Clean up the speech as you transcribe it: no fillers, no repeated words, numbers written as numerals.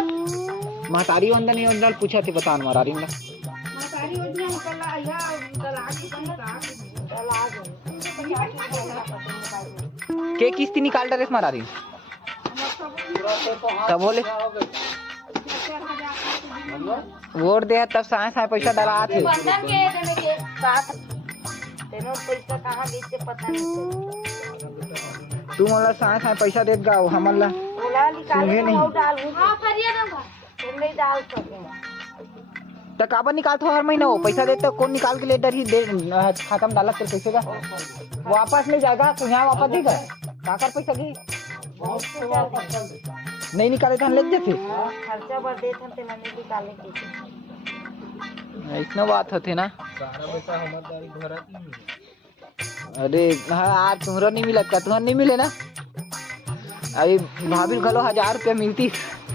महतारी वंदन योजना पूछा थे बता मारी ना के किस्ती निकाल डरे मारा रही तब बोले वोट दे तब साए साए पैसा डला थे तू मतलब साए साए पैसा देत गाओ हमला सुने नहीं तो काबर निकाल हर महीना वो पैसा देते कौन निकाल के ले डर ही दे खाता में डाला कर पैसे का वापस नहीं जाएगा तो यहाँ वापस देगा काकर पैसा दी नहीं निकाले तो ले जाते खर्चा बढ़ देते थे नहीं निकाले के इतना बात होते ना अरे हाँ आज तुम्हारा नहीं मिला का तुम्हारा नहीं मिले ना अभी भाभी घलो 1000 रुपया मिलती